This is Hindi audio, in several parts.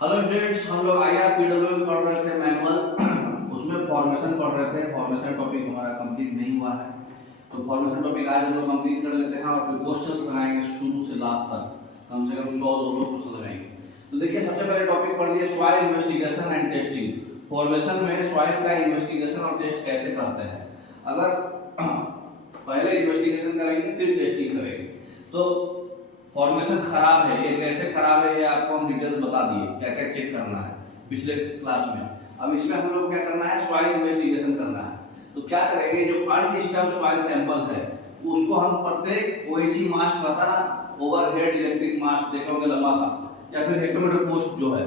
हेलो स्टूडेंट्स, हम लोग IRPW में पढ़ रहे थे मैनुअल। उसमें फॉर्मेशन पढ़ रहे थे। फॉर्मेशन टॉपिक हमारा कंप्लीट नहीं हुआ है, तो फॉर्मेशन टॉपिक आज हम लोग कंप्लीट कर लेते हैं और फिर क्वेश्चंस लगाएंगे शुरू से लास्ट तक। कम से कम 100-200 क्वेश्चन लगाएंगे। तो देखिए, सबसे पहले टॉपिक पढ़ लिए soil investigation and testing. Formation में सॉइल का इन्वेस्टिगेशन और टेस्ट कैसे करते हैं। अगर पहले इन्वेस्टिगेशन करेंगे फिर टेस्टिंग करेंगे तो फॉर्मेशन खराब है। ये कैसे खराब है, ये आपको हम डिटेल्स बता दिए, क्या क्या चेक करना है पिछले क्लास में। अब इसमें हम लोग क्या करना है, सॉइल इन्वेस्टिगेशन करना है। तो क्या करेंगे, जो अनडिस्टर्ब सॉइल सैंपल है उसको हम प्रत्येक OHE मास्ट रहता ना, ओवरहेड इलेक्ट्रिक मास्ट देखोगे लंबा सा, या फिर हेक्टोमीटर पोस्ट जो है,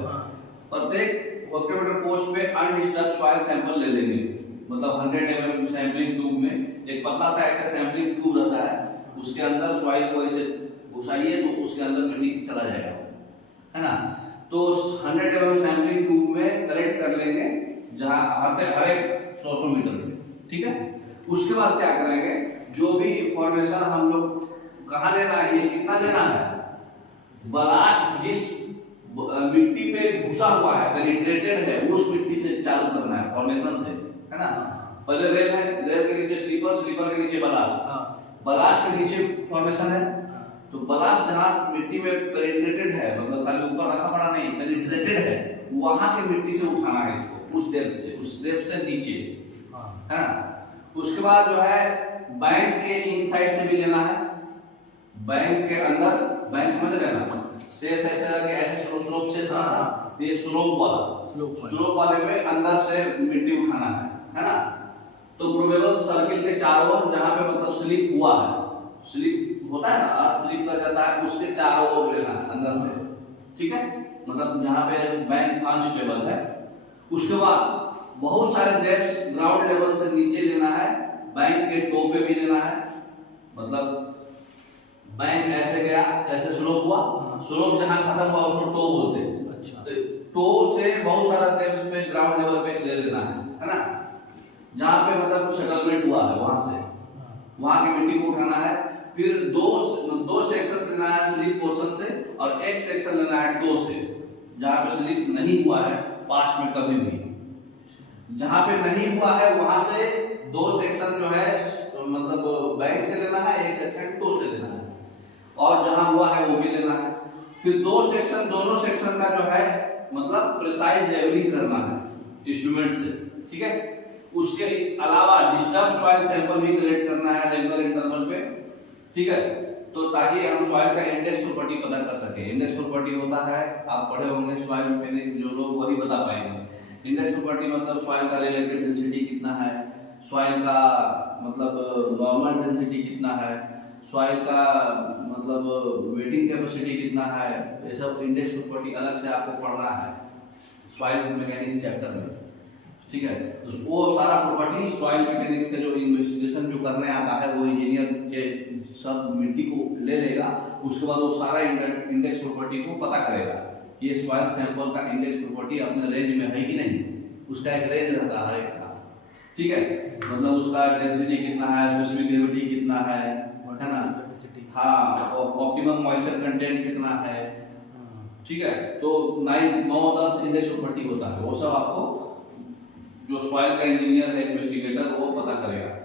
प्रत्येक हेक्टोमीटर पोस्ट पे अनडिस्टर्ब सॉइल सैंपल ले लेंगे। मतलब 100 ml सैंपलिंग ट्यूब में एक पतला सा ऐसा सैंपलिंग ट्यूब रहता है, उसके अंदर सॉइल को ऐसे घुसाइए तो उसके अंदर मिट्टी चला जाएगा, है ना। तो 100 ml सैंपलिंग ट्यूब में कलेक्ट कर लेंगे, जहां हर एक 100 मीटर में, ठीक है। उसके बाद क्या करेंगे, जो भी फॉर्मेशन हम लोग कहाँ लेना है, ये कितना लेना है, ब्लास्ट जिस मिट्टी पे घुसा हुआ है, पेनिट्रेटेड है, उस मिट्टी से चालू करना है फॉर्मेशन से, है ना। पहले रेल है, रेल के नीचे स्लीपर, स्लीपर के नीचे ब्लास्ट, ब्लास्ट के नीचे फॉर्मेशन है। तो ब्लास्ट जहाँ मिट्टी में पेनिट्रेटेड है, मतलब खाली ऊपर रखा पड़ा नहीं, पेनिट्रेटेड है, वहां के मिट्टी से उठाना है इसको, उस डेप्थ से नीचे, है ना। उसके बाद जो है बैंक के इनसाइड से भी लेना है, बैंक के अंदर, बैंक समझ रहे ना, शेष ऐसे लगे, ऐसे स्लोप से ये स्लोप वाले में अंदर से मिट्टी उठाना है ना। तो प्रोबेबल सर्किल के चारों ओर, जहां पे मतलब स्लिप हुआ है, स्लिप होता है ना, अर्थ स्लिप कर जाता है, उसके चारों ओर लेना है अंदर से, ठीक है। मतलब जहां पे बैंक अनस्टेबल है। उसके बाद बहुत सारे डेप्थ ग्राउंड लेवल से नीचे लेना है, बैंक के टो पे भी लेना है। मतलब बैंक ऐसे गया, ऐसे स्लोप हुआ, स्लोप जहां खत्म हुआ उसको टो बोलते हैं। अच्छा, तो टो से बहुत सारा डेप्थ पे ग्राउंड लेवल पे ले लेना है ना। जहां पे मतलब सेटलमेंट हुआ है वहां से, वहां की मिट्टी को उठाना है। फिर दो सेक्शन लेना है स्लिप पोर्शन से, और एक सेक्शन लेना है टो से, जहां पे स्लिप नहीं हुआ है पास्ट में कभी भी। जहां पे नहीं हुआ है वहां से दो सेक्शन जो है मतलब बैंक से लेना है, एक सेक्शन टो से लेना है, और जहां हुआ है वो भी लेना है। फिर दोनों सेक्शन का जो है मतलब प्रिसाइज लेवलिंग करना है इंस्ट्रूमेंट से, ठीक है। उसके अलावा डिस्टर्ब सॉइल सैंपल भी कलेक्ट करना है रेगुलर इंटरवल पे, ठीक है। तो ताकि हम सॉइल का इंडेक्स प्रॉपर्टी पता कर सके। इंडेक्स प्रॉपर्टी होता है, आप पढ़े होंगे सॉइल मैकेनिक्स, जो लोग वही बता पाएंगे। इंडेक्स प्रॉपर्टी मतलब सॉइल का रिलेटिव डेंसिटी कितना है, सॉइल का मतलब नॉर्मल डेंसिटी कितना है, सॉइल का मतलब वेटिंग कैपेसिटी कितना है, ये सब इंडेक्स प्रॉपर्टी अलग से आपको पढ़ना है सॉइल मैकेनिक्स चैप्टर में, ठीक है। तो वो सारा प्रॉपर्टी सॉइल मैकेनिक्स का जो इन्वेस्टिगेशन जो करने आता है, वो इंजीनियर सब मिट्टी को ले लेगा। उसके बाद वो सारा इंडेक्स प्रॉपर्टी को पता करेगा कि ये सॉइल सैंपल का इंडेक्स प्रॉपर्टी अपने रेंज में है कि नहीं। उसका एक रेंज रहता है हर एक का, ठीक है। मतलब उसका डेंसिटी कितना है, स्पेसिफिक ग्रेविटी कितना है ना, हाँ, और ऑप्टिमम मॉइस्चर कंटेंट कितना है, ठीक है। तो 9-10 इंडेक्स प्रॉपर्टी होता है, वो सब आपको जो सॉइल का इंजीनियर है, इन्वेस्टिगेटर, वो पता करेगा।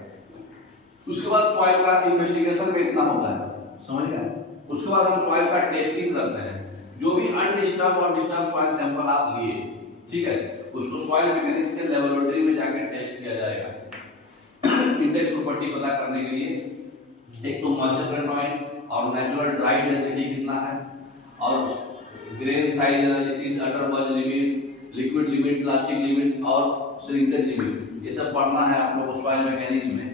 उसके बाद सॉइल का इन्वेस्टिगेशन में इतना होता है, समझ गया। उसके बाद हम सॉइल का टेस्टिंग करते हैं। जो भी अनडिस्टर्ब और डिस्टर्ब सॉइल सैंपल आप लिए, ठीक है, उसको सॉइल मैकेनिक्स के लेबोरेटरी में जाकर टेस्ट किया जाएगा इंडेक्स प्रॉपर्टी पता करने के लिए। एक तो मॉइस्चर कंटेंट और नेचुरल ड्राई डेंसिटी कितना है, और grain size analysis, Atterberg limit, liquid limit, plastic limit और श्रिंकेज लिमिट, ये सब पढ़ना है आप लोगों को सॉइल मैकेनिक्स में।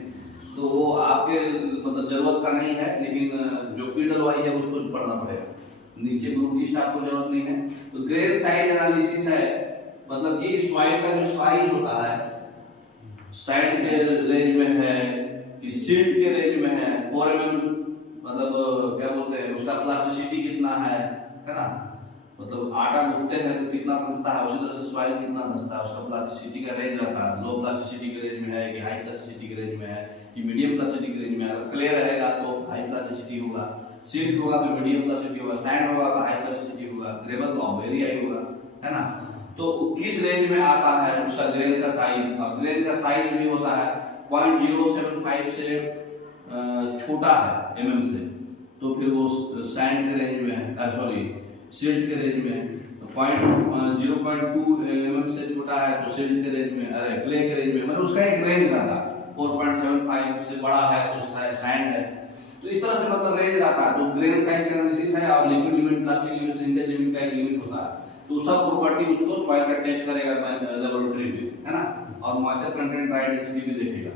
तो वो आपके मतलब जरूरत का नहीं है, लेकिन जो PWI है उसको पढ़ना पड़ेगा। नीचे ग्रुप डी स्टाफ को जरूरत नहीं है। तो ग्रेन साइज एनालिसिस है, मतलब कि सॉइल का जो साइज होता है, सैंड के रेंज में है कि सिल्ट के रेंज में है, 4 mm मतलब क्या बोलते हैं, उसका प्लास्टिसिटी कितना है ना। मतलब आटा गूंथते हैं तो कितना धंसता है, उसी तरह से सॉइल कितना धंसता है, उसका प्लास्टिसिटी का रेंज रहता है। लो प्लास्टिसिटी के रेंज में है कि हाई प्लास्टिसिटी के रेंज में है कि मीडियम प्लास्टिसिटी के रेंज में है। अगर क्ले रहेगा तो हाई प्लास्टिसिटी होगा, सिल्ट होगा तो मीडियम प्लास्टिसिटी होगा, सैंड होगा तो हाई प्लास्टिसिटी होगा, ग्रेवल तो वेरी हाई होगा, है ना। तो किस रेंज में आता है उसका ग्रेन का साइज, और ग्रेन का साइज भी होता है 0.075 से छोटा है mm से, तो फिर वो सैंड के रेंज में है, सॉरी सिल्ट के रेंज में है। 0.2 mm से छोटा है तो सिल्ट के रेंज में, अरे क्ले के रेंज में, मतलब उसका एक रेंज रहता है। 4.75 से बड़ा है तो सैंड है। तो इस तरह से मतलब रेंज रहता है। तो ग्रेन साइज का एनालिसिस है, और liquid limit, plastic limit, single limit का एक लिमिट होता है। तो सब प्रॉपर्टी उसको सॉइल का टेस्ट करेगा लेबोरेटरी में, है ना, और मॉइस्चर कंटेंट, ड्राई डेंसिटी भी देखेगा।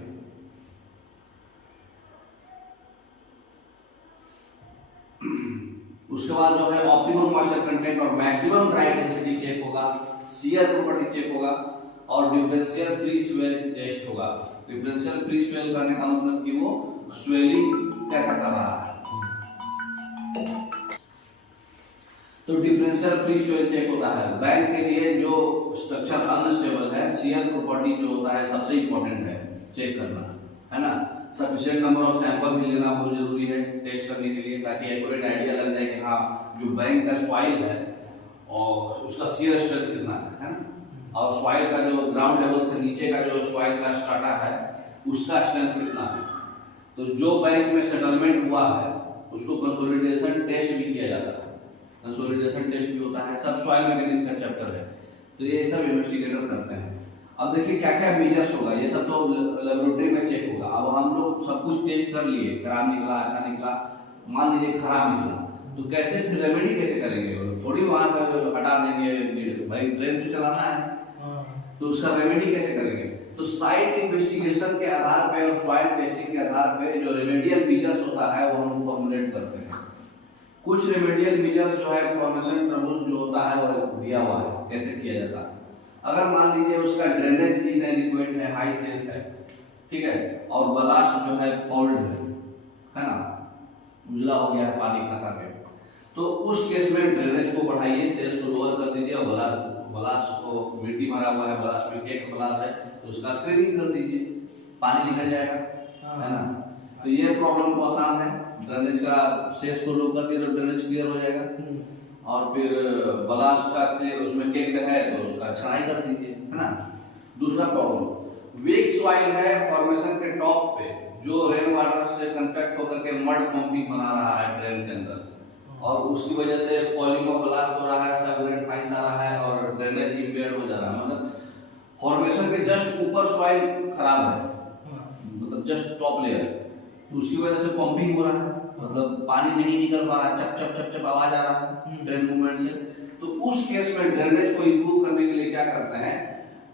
उसके बाद जो है ऑप्टिमम मॉइस्चर कंटेंट और मैक्सिमम ड्राई डेंसिटी चेक होगा, शियर प्रॉपर्टी चेक होगा, और डिफरेंशियल फ्री स्वेल टेस्ट होगा। डिफरेंशियल फ्री स्वेल करने का मतलब कि वो स्वेलिंग कैसा कर रहा है। तो डिफरेंशियल फ्री स्वेल चेक होता है। बैंक के लिए जो स्ट्रक्चर अनस्टेबल है, शियर प्रॉपर्टी जो होता है सबसे इंपॉर्टेंट है चेक करना, है ना। सफिशिएंट नंबर ऑफ सैंपल भी लेना बहुत जरूरी है टेस्ट करने के लिए, ताकि एक्यूरेट आइडिया लग जाए कि हाँ जो बैंक का सॉइल है और उसका शियर स्ट्रेंथ कितना है ना, और सॉइल का जो ग्राउंड लेवल से नीचे का जो सॉइल का स्ट्राटा है उसका स्ट्रेंथ कितना है। तो जो बैंक में सेटलमेंट हुआ है उसको कंसोलिडेशन टेस्ट भी किया जाता है, कंसोलिडेशन टेस्ट भी होता है। सब सॉइल मैकेनिक्स का चैप्टर है, तो ये सब इन्वेस्टिगेटर करते हैं। अब देखिए क्या क्या मेजर्स होगा, ये सब तो लेबोरेटरी में चेक होगा। अब हम लोग सब कुछ टेस्ट कर लिए, खराब निकला, अच्छा निकला, मान लीजिए खराब निकला, तो कैसे फिर रेमेडी कैसे करेंगे? थोड़ी वहां से हटा देंगे, भाई ट्रेन तो चलाना है, तो उसका रेमेडी कैसे करेंगे? तो साइट इन्वेस्टिगेशन के आधार पे और सॉइल टेस्टिंग के आधार पे जो रेमेडियल मेजर्स होता है वो हम फॉर्मुलेट करते हैं। कुछ रेमेडियल मेजर्स जो है फॉर्मेशन ट्रबल जो होता है वो दिया हुआ है कैसे किया जाता है। अगर मान लीजिए उसका ड्रेनेज इनएडिक्वेट है, हाई सेंस है, ठीक है, और बलास्ट जो है फॉल्ट है ना, उजला हो गया है पानी खा के, तो उस केस में ड्रेनेज को बढ़ाइए, सेंस को लोअर कर दीजिए, और बलास्ट को मिट्टी मारा हुआ है, बलास्ट में केक बलास्ट है तो उसका स्क्रीनिंग कर दीजिए, पानी निकल जाएगा, है ना। तो ये प्रॉब्लम को आसान है, ड्रेनेज का सेंस को लो कर दिए तो ड्रेनेज क्लियर हो जाएगा, और फिर बलास्ट का उसमें केक है तो उसका छनाई कर दीजिए, है ना। दूसरा प्रॉब्लम वीक सॉइल है, फॉर्मेशन के टॉप पे जो रेन वाटर से कांटेक्ट होकर के मड पंपिंग बना रहा है ड्रेन के अंदर, और उसकी वजह से फॉलिंग ऑफ ब्लास्ट हो रहा है, सबग्रेड पाइस आ रहा है और ड्रेनेज इंपेयर्ड हो जा रहा है। मतलब फॉर्मेशन के जस्ट ऊपर सॉइल खराब है, मतलब जस्ट टॉप लेयर, तो उसकी वजह से पंपिंग हो रहा है, मतलब पानी नहीं निकल पा रहा, चप चप चप चप आवाज आ रहा है ड्रेन मूवमेंट से। तो उस केस में ड्रेनेज को इंप्रूव करने के लिए क्या करते हैं,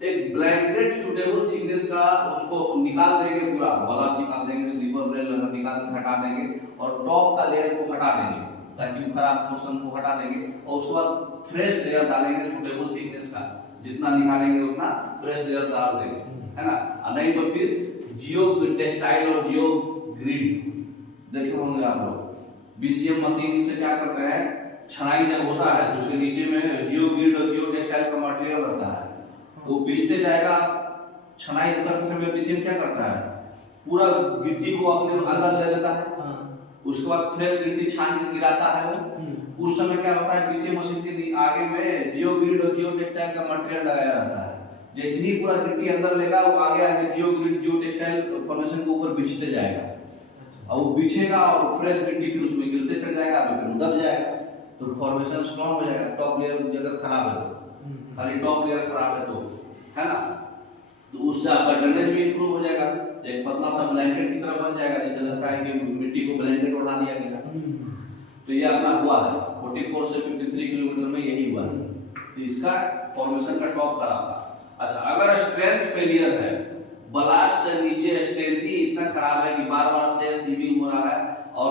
एक ब्लैंकेट सुटेबल थिकनेस का उसको निकाल देंगे, पूरा बलास्ट निकाल देंगे, स्लीपर रेल निकाल के हटा देंगे, और टॉप का लेयर को हटा देंगे ताकि खराब पोर्शन को हटा देंगे, और उसके बाद फ्रेश लेयर डालेंगे सुटेबल थिकनेस का, जितना निकालेंगे उतना फ्रेश लेयर डाल देंगे, है ना। नहीं तो फिर जियो टेक्सटाइल और जियो ग्रिड देखे होंगे आप लोग, बीसीएम मशीन से क्या करते हैं, छनाई जब होता है तो उसके नीचे में जियो ग्रिड और जियो टेक्सटाइल का मटेरियल रहता है, वो पिसते जाएगा। छनाई करते समय बीसीएम क्या करता है, पूरा गिट्टी को अपने अंदर ले लेता है, उसके बाद फ्रेश गिट्टी छान के गिराता है वो। उस समय क्या होता है, बीसीएम मशीन के आगे में जियो ग्रिड और जियो टेक्सटाइल का मटेरियल लगाया रहता है। जैसे ही पूरा गिट्टी अंदर लेगा वो आगे आगे जियो ग्रिड जियो टेक्सटाइल फॉर्मेशन के ऊपर बिछते जाएगा, और वो बिछेगा और फ्रेश गिट्टी फिर उसमें गिरते चल जाएगा, तो फिर दब जाएगा, तो फॉर्मेशन स्ट्रांग हो जाएगा। टॉप लेयर अगर खराब है तो, खाली टॉप लेयर खराब है तो, है ना, तो उससे आपका ड्रेनेज भी इंप्रूव हो जाएगा, एक पतला सा ब्लैंकेट की तरह बन जाएगा, जैसे लगता है कि मिट्टी को ब्लैंकेट उठा दिया गया। तो ये अपना हुआ है 44 से 53 किलोमीटर में यही हुआ है, तो इसका फॉर्मेशन का टॉप खराब था। अच्छा, अगर स्ट्रेंथ फेलियर है, बलास्ट से नीचे स्ट्रेंथ ही इतना खराब है कि बार बार सेंस हीविंग हो रहा है, और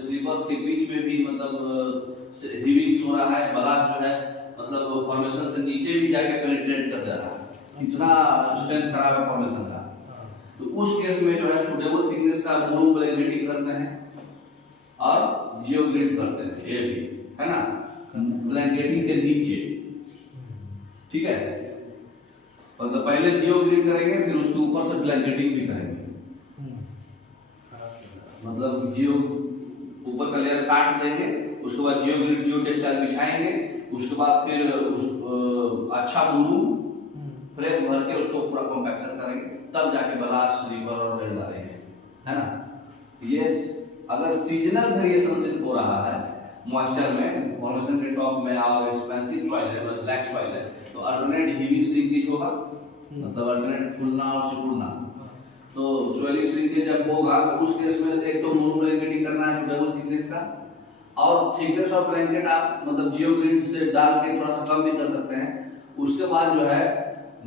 स्लीपर्स के बीच में भी मतलब हीविंग हो रहा है, बलास्ट जो है मतलब फॉर्मेशन से नीचे भी जाके पेनिट्रेट कर जा रहा है, इतना स्ट्रेंथ खराब है फॉर्मेशन का। तो उस केस में जो है सुटेबल थिकनेस का मोनो ब्लैंकेटिंग करते हैं और जियो ग्रिड करते हैं, ये भी है ना, ब्लैंकेटिंग के नीचे, ठीक है। मतलब पहले जियो ग्रिड करेंगे, फिर उसके ऊपर से ब्लैंकेटिंग भी करेंगे, मतलब जियो ऊपर का लेयर काट देंगे, उसके बाद जियो ग्रिड जियो टेक्सटाइल बिछाएंगे, उसके बाद फिर अच्छा ब्लू फ्रेश भर के उसको पूरा कॉम्पैक्शन करेंगे, तब जाके ब्लास्ट, स्लीपर और बेड डालेंगे, है ना। ये अगर सीजनल वेरिएशन हो रहा है मॉइस्चर में, फॉर्मेशन के टॉप में और एक्सपेंसिव सॉइल है, मतलब ब्लैक सॉइल है, तो अल्टरनेट हीविंग श्रिंकेज होगा, मतलब अल्टरनेट फूलना और सिकुड़ना। तो सॉइल श्रिंकेज जब होगा तो उस केस में एक तो मूव ब्लैंकेटिंग करना है डबल थिकनेस का, और थिकनेस ऑफ ब्लैंकेट आप मतलब जियोग्रिड से डाल के थोड़ा सा कम भी कर सकते हैं। उसके बाद जो है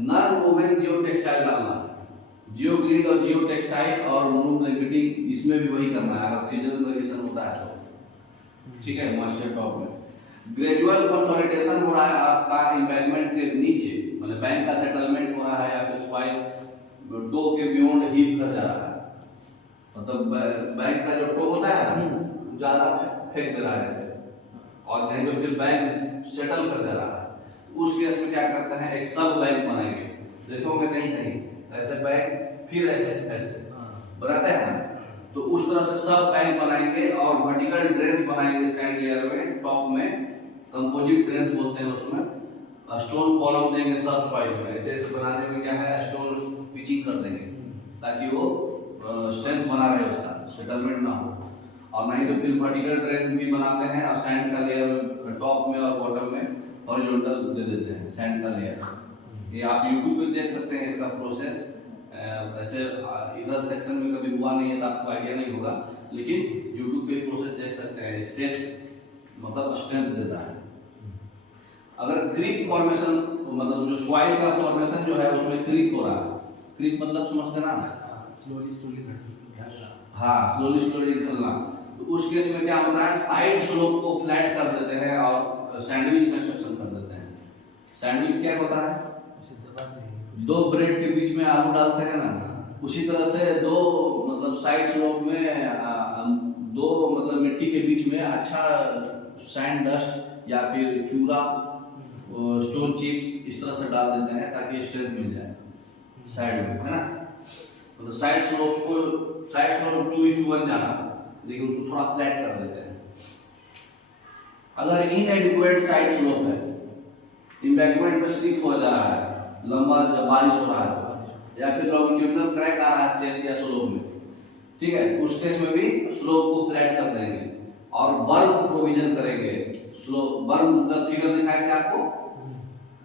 नॉन वोवेन जियो टेक्सटाइल डालना है, जियोग्रिड और जियो टेक्सटाइल और मूव ब्लैंकेटिंग इसमें भी वही करना है अगर सीजनल वेरिएशन होता है तो, ठीक है। मॉइस्चर टॉप में ग्रेजुअल कंसोलिडेशन हो रहा है आपका एम्बैंकमेंट के नीचे, मतलब बैंक का सेटलमेंट हो रहा है या फिर सॉइल टो के बियॉन्ड हीप कर जा रहा है, मतलब बैंक का जो टो होता है ज्यादा फेंक दे रहा है और नहीं तो फिर बैंक सेटल कर जा रहा है। उस केस में क्या करते हैं, एक सब बैंक बनाएंगे, देखोगे कहीं कहीं ऐसे बैंक फिर ऐसे बनाते हैं ना, तो उस तरह से सब बैंक बनाएंगे और वर्टिकल ड्रेन्स बनाएंगे सैंड लेयर में, टॉप में कंपोजिट ड्रेन्स बोलते हैं, उसमें स्टोन कॉलम देंगे सब सॉइल में। ऐसे ऐसे बनाने में क्या है, स्टोन पिचिंग कर देंगे ताकि वो स्ट्रेंथ बना रहे, उसका सेटलमेंट ना हो। और नहीं तो फिर वर्टिकल ड्रेन भी बनाते हैं और सैंड का लेयर टॉप में और बॉटम में हॉरिजॉन्टल दे देते हैं सैंड का लेयर। ये आप YouTube पे देख सकते हैं इसका प्रोसेस। ऐसे इधर सेक्शन में कभी हुआ नहीं है तो आपको आइडिया नहीं होगा, लेकिन YouTube पे प्रोसेस देख सकते हैं। स्ट्रेस मतलब स्ट्रेंथ देता है। अगर क्रीप फॉर्मेशन मतलब जो सॉइल का फॉर्मेशन जो है उसमें क्रीप हो रहा है, क्रीप मतलब समझते ना, स्लोली ढलना, हाँ स्लोली ढलना, तो उस केस में क्या होता है, साइड स्लोप को फ्लैट कर देते हैं और सैंडविच कंस्ट्रक्शन कर देते हैं। सैंडविच क्या होता है, दो ब्रेड के बीच में आलू डालते हैं ना, उसी तरह से दो मतलब साइड स्लोप में दो मतलब मिट्टी के बीच में अच्छा सैंड डस्ट या फिर चूरा स्टोन चिप्स इस तरह से डाल देते हैं ताकि स्ट्रेंथ मिल जाए साइड में, है ना। मतलब साइड स्लोप 2:1 जाना, लेकिन उसको थोड़ा फ्लैट कर देते हैं। अगर इनएडिक्वेट साइड स्लोप है, एम्बैंकमेंट पे स्लिप हो जा रहा है, लंबा जब बारिश हो रहा है या फिर लॉन्गिट्यूडिनल क्रैक आ रहा है सेस या स्लोप में, ठीक है, उस केस में भी स्लोप को फ्लैट कर देंगे और बर्म प्रोविजन करेंगे। स्लोप बर्म का फिगर दिखाए थे आपको,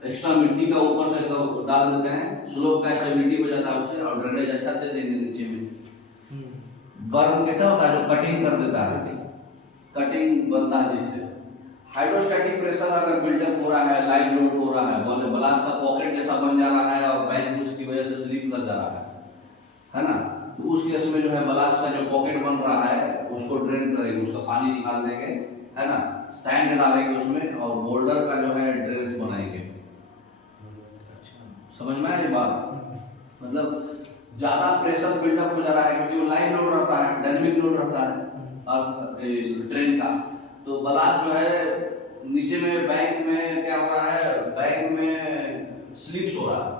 एक्स्ट्रा मिट्टी का ऊपर से डाल देते हैं, स्लोप का स्टेबिलिटी हो जाता है उससे और ड्रेनेज अच्छा दे देंगे नीचे में। बर्म कैसा होता है, जो कटिंग कर देता है, कटिंग बनता है जिससे हाइड्रोस्टैटिक प्रेशर अगर बिल्डअप हो रहा है, लाइव लोड हो रहा है, ब्लास्ट का पॉकेट जैसा बन जा रहा है और बैंक उसकी वजह से स्लिप कर जा रहा है ना, तो उस केस में जो है ब्लास्ट का जो पॉकेट बन रहा है उसको ड्रेन करेंगे, उसका पानी निकाल देंगे, है ना, सैंड डालेंगे उसमें और बोल्डर का जो है ड्रेन्स बनाएंगे। समझ में आया बात, मतलब ज्यादा प्रेशर बिल्डअप हो जा रहा है क्योंकि वो लाइव लोड रहता है, डायनेमिक लोड रहता है और ट्रेन का, तो ब्लास्ट जो है नीचे में बैंक में क्या हो रहा है, बैंक में स्लिप्स हो रहा है,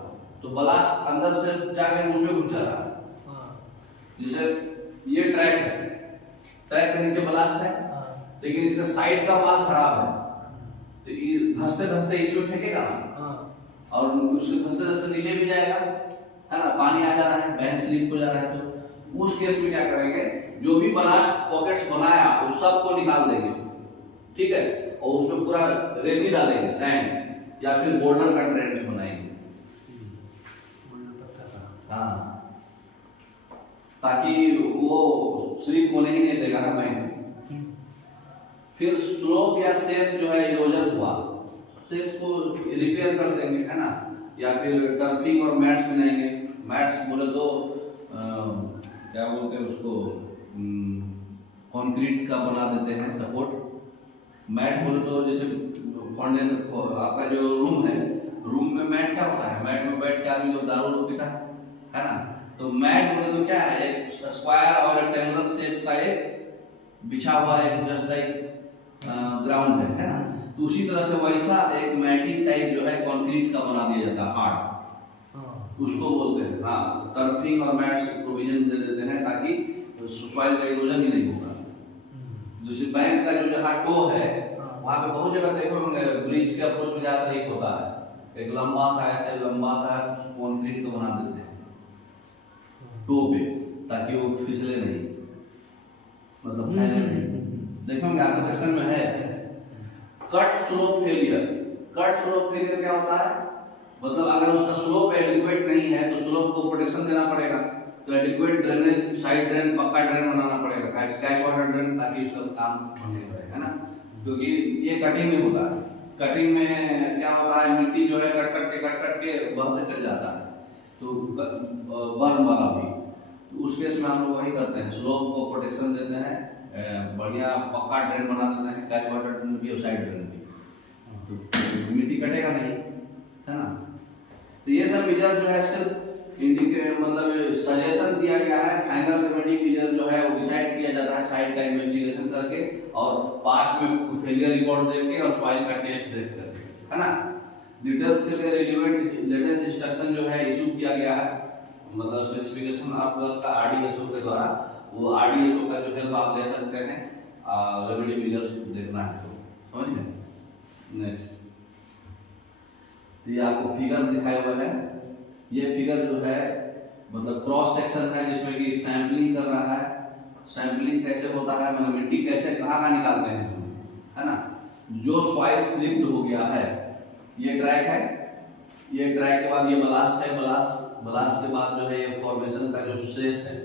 तो ब्लास्ट अंदर से जाके उसमें घुस जा रहा है। जैसे ये ट्रैक है, ट्रैक के नीचे ब्लास्ट है, लेकिन इसका साइड का माल खराब है, तो ये धंसते धंसते इसमें फेंकेगा और उससे धंसते धंसते नीचे भी जाएगा, है ना, पानी आ जा रहा है, बैंक स्लिप हो जा रहा है, तो उस केस में क्या करेंगे, जो भी ब्लास्ट पॉकेट्स बनाया उस सब को निकाल देंगे, ठीक है, और उसमें पूरा रेती डालेंगे, सैंड या फिर बोल्डर का ड्रेन बनाएंगे, हाँ, ताकि वो स्लिप होने ही नहीं देगा ना बैंक। फिर स्लोप या सेस जो है इरोजन हुआ, सेस को रिपेयर कर देंगे, है ना, या फिर टर्फिंग और मैट्स बनाएंगे। मैट्स बोले तो क्या बोलते हैं उसको, कंक्रीट का बना देते हैं सपोर्ट। मैट बोले तो जैसे आपका जो रूम है, रूम में मैट क्या होता है, मैट में बैठ के आदमी लोग दारू पीता है ना, तो मैट बोले तो क्या है, एक स्क्वायर और रेक्टेंगुलर शेप का एक बिछा हुआ एक जस्ट लाइक ग्राउंड है ना, तो उसी तरह से वैसा एक मैटिंग टाइप जो है कंक्रीट का बना दिया जाता है, हार्ड, उसको बोलते हैं, हाँ, टर्फिंग और मैट्स प्रोविजन दे देते हैं ताकि सॉइल का इरोजन ही नहीं होगा। जैसे बैंक का जो जहाँ टो है वहाँ पे बहुत जगह देखो ब्रिज के अप्रोच में ज्यादातर एक होता है, एक लंबा सा ऐसे लंबा सा कंक्रीट का बना देते हैं टो पे, ताकि वो फिसले नहीं, मतलब फैले नहीं। देखोगे आपके सेक्शन में है cut slope failure. Cut slope failure क्या होता है, मतलब अगर उसका स्लोप एडिक्वेट नहीं है तो स्लोप को प्रोटेक्शन देना पड़ेगा, तो एडिक्वेट ड्रेनेज, साइड ड्रेन, पक्का ड्रेन बनाना पड़ेगा, कैश वाटर ड्रेन, ताकि उसका काम होने पड़ेगा, है ना। क्योंकि ये कटिंग में होता है, कटिंग में क्या होता है, मिट्टी जो है कट कट के बहते चल जाता है, तो बर्न वाला भी, तो उस केस में हम लोग वही करते हैं, स्लोप को प्रोटेक्शन देते हैं, बढ़िया पक्का ड्रेन बना देते हैं, कैश वाटर ड्रेन भी और साइड ड्रेन भी, तो मिट्टी कटेगा नहीं, है ना। तो ये सब मेजर जो है सिर्फ इंडिकेट मतलब सजेशन दिया गया है, फाइनल रेमेडी मेजर जो है वो डिसाइड किया जाता है साइट का इन्वेस्टिगेशन करके और पास्ट में फेलियर रिकॉर्ड देख के और सॉइल का टेस्ट देख करके, है ना। डिटेल्स के लिए रिलेवेंट लेटेस्ट इंस्ट्रक्शन जो है इशू किया गया है, मतलब स्पेसिफिकेशन आपका आरडीएसओ के द्वारा, वो आरडीएसओ का जो हेल्प आप ले सकते हैं रेमेडी मेजर्स देखना है तो, समझ गए। नेक्स्ट ये आपको फिगर दिखाया हुआ है, ये फिगर जो है मतलब क्रॉस सेक्शन है जिसमें कि सैंपलिंग कर रहा है। सैंपलिंग कैसे होता है, मतलब मिट्टी कैसे कहाँ निकालते हैं, है ना। जो सॉइल स्लिप्ड हो गया है, ये ड्रैग है, ये ड्रैग के बाद ये ब्लास्ट है, ब्लास्ट के बाद जो है ये फॉर्मेशन का जो शेष है,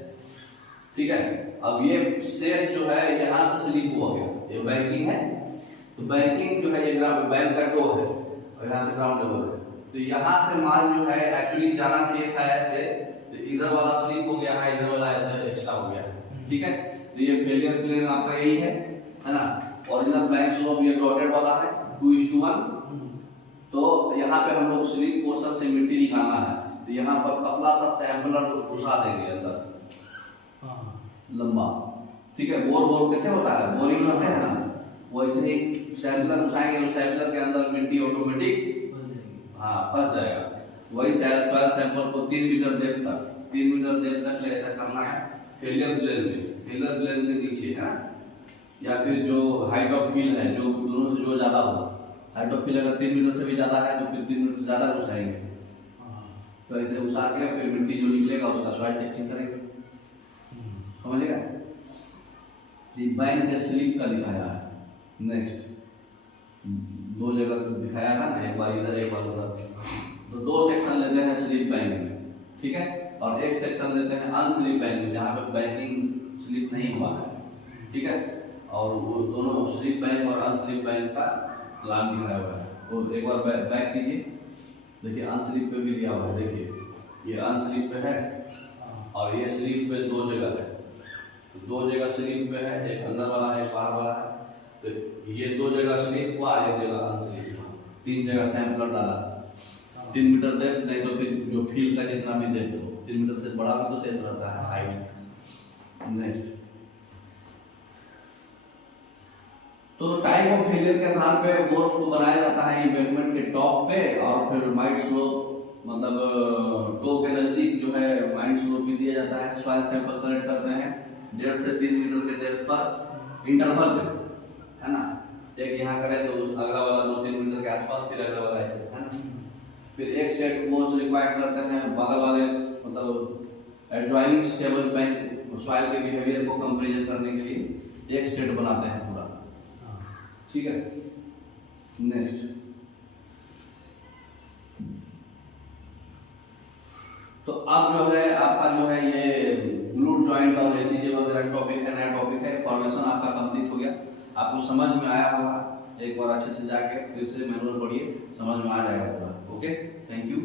ठीक है। अब ये शेष जो है यहाँ से स्लिप हो गया, ये बैंकिंग है, तो बैंकिंग जो है ये बैंक का टो है और यहाँ से ग्राउंड लेवल है, तो यहाँ से माल जो है एक्चुअली जाना चाहिए था ऐसे, तो इधर वाला स्लिप हो गया है, इधर वाला ऐसे एक्स्ट्रा हो गया है, ठीक है। तो ये फेलियर प्लेन आपका यही है ना। ओरिजिनल बैंक स्लोप ये डॉटेड वाला है 2:1, तो यहाँ पे हम लोग स्लिप पोर्शन से मिट्टी निकालना है, तो यहाँ पर पतला सा सैंपलर घुसा देंगे अंदर लंबा, ठीक है। बोर कैसे होता है, बोरिंग करते हैं ना, वैसे ही सैंपलर घुसाएंगे, तो सैंपलर के अंदर मिट्टी ऑटोमेटिक फंस जाएगा। वही सॉइल सैंपल को 3 मीटर डेप्थ तक ऐसा करना है फेलियर प्लेन के नीचे, है ना। या फिर जो हाइट ऑफ फिल है, जो दोनों से जो ज्यादा हो, हाइट ऑफ फिल अगर 3 मीटर से भी ज्यादा है तो फिर 3 मीटर से ज्यादा घुसाएंगे, तो ऐसे घुसा के फिर मिट्टी जो निकलेगा उसका सॉइल टेस्टिंग करेंगे, समझेगा। बैंक के स्लिप का दिखाया है। नेक्स्ट 2 जगह दिखाया था ना, एक बार इधर एक बार उधर, तो 2 सेक्शन लेते हैं स्लिप बैंक में, ठीक है, और एक सेक्शन लेते हैं अनस्लिप बैंक में, जहाँ पे बैंकिंग स्लिप नहीं हुआ है, ठीक है। और वो दोनों स्लिप बैंक और अनस्लिप बैंक का प्लान दिखाया हुआ है, तो एक बार बैक कीजिए, देखिए अनस्लिप पे भी दिया हुआ है, देखिए ये अनस्लिप पे है और ये स्लिप पे 2 जगह है, तो 2 जगह स्लिप पे है, एक अंदर वाला है, एक बाहर वाला है, तो ये 2 जगह स्लिप हुआ, एक जगह अनस्लिप हुआ, 3 जगह सैंपलर डाला, 3 मीटर डेप्थ, नहीं तो फिर जो फील का जितना भी डेप्थ हो, 3 मीटर से बड़ा भी तो शेष रहता है हाइट। नेक्स्ट तो टाइप ऑफ फेलियर के आधार पे बोर्ड्स को बनाया जाता है इम्बैंकमेंट के टॉप पे, और फिर माइट स्लोप मतलब टो के नजदीक जो है माइट स्लोप भी दिया जाता है। सॉइल सैंपल कलेक्ट करते हैं 1.5 से 3 मीटर के डेप्थ पर इंटरवल पे, है ना। एक यहाँ करें तो अगला वाला 2-3 मीटर के आसपास, फिर अगला वाला ऐसे, है ना। फिर एक सेट बोर्ड्स रिक्वायर्ड करते हैं बगल वाले, मतलब एडजॉइनिंग स्टेबल बैंक सॉइल के बिहेवियर को कंपैरिजन करने के लिए एक सेट बनाते हैं पूरा, ठीक है। नेक्स्ट तो अब जो है आपका जो है ये ग्लूट जॉइंट और एसीजे वगैरह टॉपिक है, नया टॉपिक है, फॉर्मेशन आपका कंप्लीट हो गया, आपको समझ में आया होगा। एक बार अच्छे से जाके फिर से मैनुअल पढ़िए, समझ में आ जाएगा पूरा। Okay, thank you.